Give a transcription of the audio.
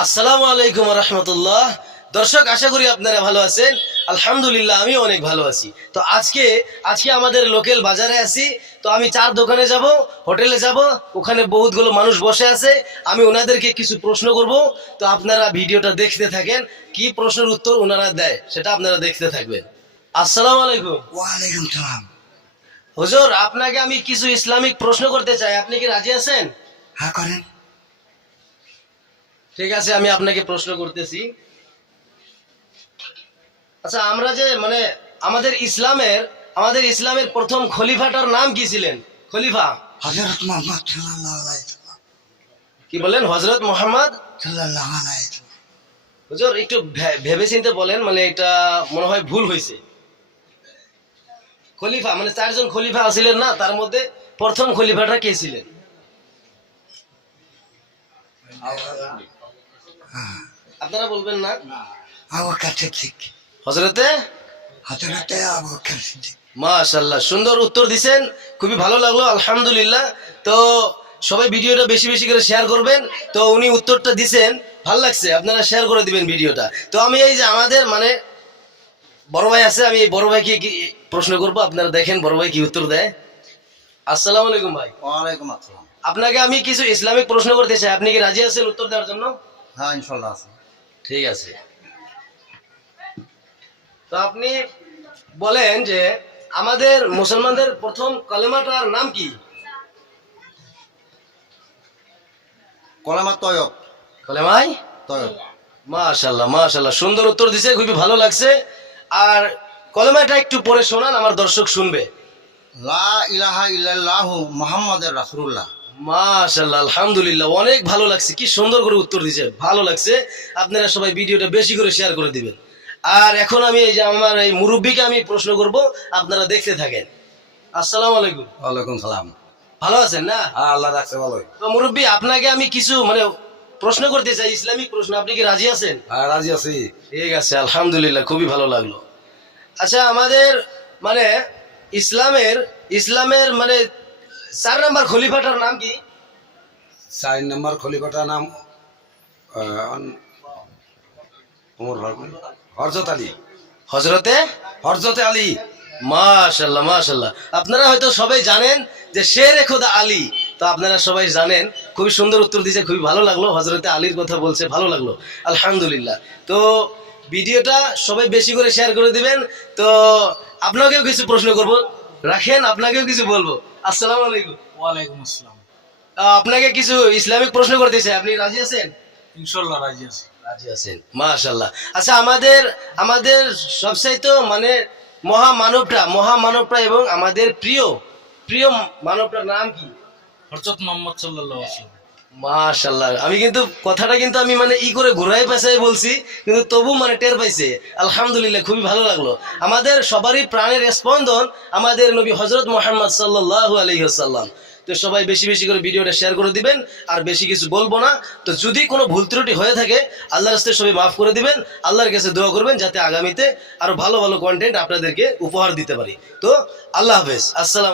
আসসালামু আলাইকুম রহমতুল্লাহ। দর্শক, আশা করি আপনারা ভালো আছেন। আলহামদুলিল্লাহ, আমি অনেক ভালো আছি। তো আজকে আজকে আমাদের লোকাল বাজারে আছি। তো আমি চার দোকানে যাব, হোটেলে যাব, ওখানে বহুতগুলো মানুষ বসে আছে। আমি ওনাদেরকে কিছু প্রশ্ন করব। তো আপনারা ভিডিওটা দেখতে থাকেন, কি প্রশ্নের উত্তর ওনারা দেয় সেটা আপনারা দেখতে থাকবেন। আসসালামু আলাইকুম। ওয়ালাইকুম সালাম। হুজুর, আপনাকে আমি কিছু ইসলামিক প্রশ্ন করতে চাই, আপনি কি রাজি আছেন? হ্যাঁ, করেন। ঠিক আছে, আমি আপনাকে প্রশ্ন করতেছি। আচ্ছা, আমরা যে আমাদের ইসলামের প্রথম খলিফাটার নাম কি ছিলেন? খলিফা হযরত মুহাম্মদ সাল্লাল্লাহু আলাইহি ওয়াসাল্লাম। কি বলেন? হযরত মুহাম্মদ সাল্লাল্লাহু আলাইহি ওয়াসাল্লাম। হুজুর, একটু ভেবে চিন্তে বলেন, এটা মনে হয় ভুল হয়েছে। খলিফা চারজন খলিফা ছিলেন না, তার মধ্যে প্রথম খলিফাটা কে ছিলেন? আপনারা বলবেন না? আবু বকর সিদ্দিক। হযরতে আবু বকর সিদ্দিক। মাশাআল্লাহ, সুন্দর উত্তর দিছেন, খুবই ভালো লাগলো, আলহামদুলিল্লাহ। তো সবাই ভিডিওটা বেশি বেশি করে শেয়ার করবেন। তো উনি উত্তরটা দিছেন, ভালো লাগছে, আপনারা শেয়ার করে দিবেন ভিডিওটা। তো আমি এই যে আমাদের বড় ভাই আছে, আমি এই বড় ভাইকে কি প্রশ্ন করবো, আপনারা দেখেন বড় ভাই কি উত্তর দেয়। আসসালামু আলাইকুম ভাই। ওয়ালাইকুম আসসালাম। আপনাকে আমি কিছু ইসলামিক প্রশ্ন করতে চাই, আপনি কি রাজি আছেন উত্তর দেওয়ার জন্য? হ্যাঁ, ইনশাল্লাহ আছে। ঠিক আছে। তো আপনি বলেন যে আমাদের মুসলমানদের প্রথম কালেমাটার নাম কি? কলেমা তয়ব। কালেমাই তয়ব। মাশাআল্লাহ মাশাআল্লাহ, সুন্দর উত্তর দিছে, খুবই ভালো লাগছে। আর কলেমাটা একটু পড়ে শোনান, আমার দর্শক শুনবে। লা ইলাহা ইল্লাল্লাহু মুহাম্মাদুর রাসূলুল্লাহ। মাশাআল্লাহ, আলহামদুলিল্লাহ, অনেক ভালো লাগছে, কি সুন্দর করে উত্তর দিছে, ভালো লাগছে। আপনারা সবাই ভিডিওটা বেশি করে শেয়ার করে দিবেন। আর এখন আমি এই যে আমার এই মুরব্বীকে আমি প্রশ্ন করব, আপনারা দেখতে থাকেন। আসসালামু আলাইকুম। ওয়ালাইকুম সালাম। ভালো আছেন না? আল্লাহ রাখছে ভালোই। তো মুরব্বী, আপনাকে আমি কিছু প্রশ্ন করতে চাই, ইসলামিক প্রশ্ন, আপনি কি রাজি আছেন? হ্যাঁ, রাজি আছি। ঠিক আছে, আলহামদুলিল্লাহ, খুবই ভালো লাগলো। আচ্ছা, আমাদের ইসলামের 4 নাম্বার খলিফাটার নাম কি? 4 নম্বর খলিফাটার নাম হযরত আলী। হযরতে আলী। মাশাআল্লাহ মাশাআল্লাহ, আপনারা হয়তো সবাই জানেন যে শেরে খোদা আলী। তো আপনারা সবাই জানেন, খুবই সুন্দর উত্তর দিয়েছে, খুবই ভালো লাগলো, হযরতে আলীর কথা বলছে, ভালো লাগলো, আলহামদুলিল্লাহ। তো ভিডিওটা সবাই বেশি করে শেয়ার করে দিবেন। তো আপনাকেও কিছু প্রশ্ন করব, রাখেন, আপনাকেও কিছু বলবো। আসসালামু আলাইকুম। ওয়ালাইকুম আসসালাম। আপনাকে কিছু ইসলামিক প্রশ্ন করতে চাই, আপনি রাজি আছেন? ইনশাল্লাহ রাজি আছি। রাজি আছেন, মাশাআল্লাহ। আচ্ছা, আমাদের সবচাইতে মহামানবটা এবং আমাদের প্রিয় প্রিয় মানবটার নাম কি? হযরত মুহাম্মদ সাল্লাল্লাহু আলাইহি ওয়াসাল্লাম। মাশাআল্লাহ, আমি কথাটা আমি করে ঘুরাই পেঁচাই বলছি, কিন্তু তবু টের পাইছে, আলহামদুলিল্লাহ, খুবই ভালো লাগলো। আমাদের সবারই প্রাণের স্পন্দন আমাদের নবী হযরত মুহাম্মদ সাল্লাল্লাহু আলাইহি ওয়াসাল্লাম। তো সবাই বেশি বেশি করে ভিডিওটা শেয়ার করে দিবেন, আর বেশি কিছু বলবো না। তো যদি কোনো ভুল ত্রুটি হয়ে থাকে, আল্লাহর রাস্তায় সবাই মাফ করে দিবেন, আল্লাহর কাছে দোয়া করবেন যাতে আগামীতে আরো ভালো ভালো কন্টেন্ট আপনাদেরকে উপহার দিতে পারি। তো আল্লাহ হাফেজ, আসসালাম।